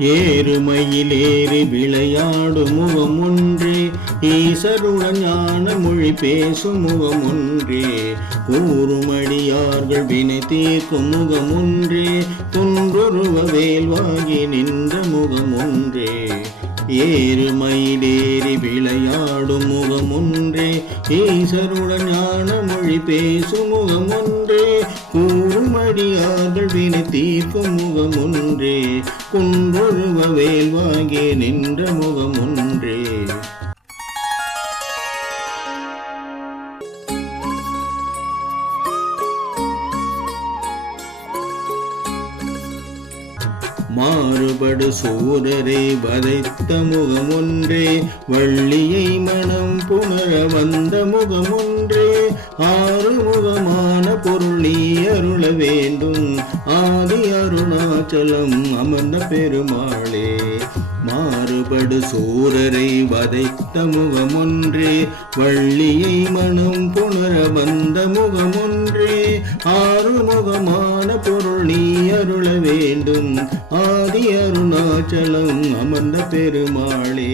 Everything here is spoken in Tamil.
ஏறுமையிலேறி விளையாடும் முகம் ஒன்றே, ஈசருடன் ஞான மொழி பேசும் முகம் ஒன்றே, கூறுமடியார்கள் வினை தீர்க்கும் முகம் ஒன்றே, துன்றுருவ வேல்வாகி நின்ற முகம் ஒன்றே. ஏறுமையிலேறி விளையாடும் முகம் ஒன்றே, ஈசருடன் ஞான மொழி பேசும் முகம் ஒன்றே, கூறுமடியார்கள் வினை தீர்க்கும் முகம் ஒன்றே, குன்றொருவ வேல்வாகி நின்ற முகம் ஒன்றே. மாறுபடு சூரரை வதைத்த முகம் ஒன்றே, வள்ளியை மனம் புணர வந்த முகம் ஒன்றே, ஆறுமுகமான பொருள் நீ அருள வேண்டும், ஆதி அருணாச்சலம் அமர்ந்த பெருமாளே. மாறுபடு சூரரை வதைத்த முகம் ஒன்றே, வள்ளியை மனம் புணர வந்த முகம் ஒன்றே, ஆறுமுகமான பொருள் நீ அருள வேண்டும், ஆதி அருணாச்சலம் அமர்ந்த பெருமாளே.